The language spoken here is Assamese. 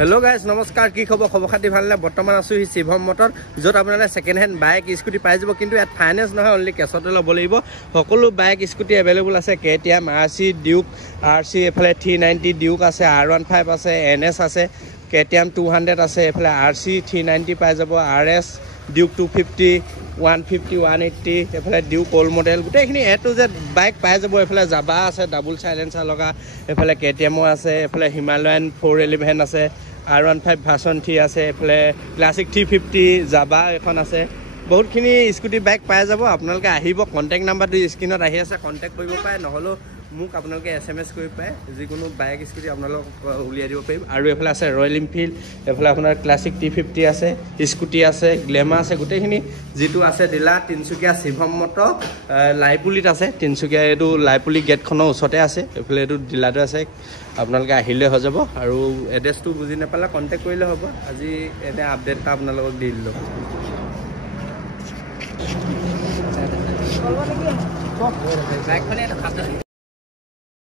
हेलो गाइस नमस्कार की खबर खबर खाती भालने बर्तमान आसो हि शिवम मोटर जत आपनाले सेकेंड हैंड बाइक स्कूटी पाइ যাব किंतु यात फाइनेंस নহয় ओनली कैशते लब লাগিব সকলো बाइक स्कूटी अवेलेबल আছে केटीएम आरसी ड्यूक आरसी एफाले 390 ड्यूक আছে R15 আছে एनएस আছে केटीएम 200 আছে एफाले आरसी 390 पाइ যাব आरएस ड्यूक 250 150 180 एफाले ड्यूक ओल्ड मॉडल गुटेखिनि ए टू जेड बाइक पाइ যাব एफाले जाबा আছে डबल साइलेंसर लगा एफाले केटीएमओ আছে एफाले हिमालयन 411 আছে R15 ভার্সন 3 আছে এফালে ক্লাসিক 350 জাবা এখন আছে বহুতখিনি স্কুটি বাইক পাই যাব আপোনালোকে আহিব কন্টাক্ট নাম্বাৰটো স্ক্ৰিনত আহি আছে কন্টাক্ট কৰিব পায় নহলো মোক আপোনালোকে এসএমএস কৰি পায় যিকোনো বাইক স্কুটি আপোনালোক উলিয়াই দিব পাৰিম আৰু এফালে আছে ৰয়েল এনফিল্ড এফালে আপোনাৰ ক্লাসিক 350 আছে স্কুটি আছে গ্লেমাৰ আছে গুটেখিনি যেটো আছে ডিলা তিনসুকিয়া শিৱম মটৰ লাইপুলিত আছে তিনসুকিয়া এটো লাইপুলি গেটখনৰ ওচৰতে আছে এফালে এটো ডিলাটো আছে আপোনালোকে আহিলে হৈ যাব আৰু এড্ৰেছটো বুজি নাপালে কন্টাক্ট কৰিলে হ'ব আজি এনে আপডেটটা আপোনালোকক দি দিলো বাইকখনে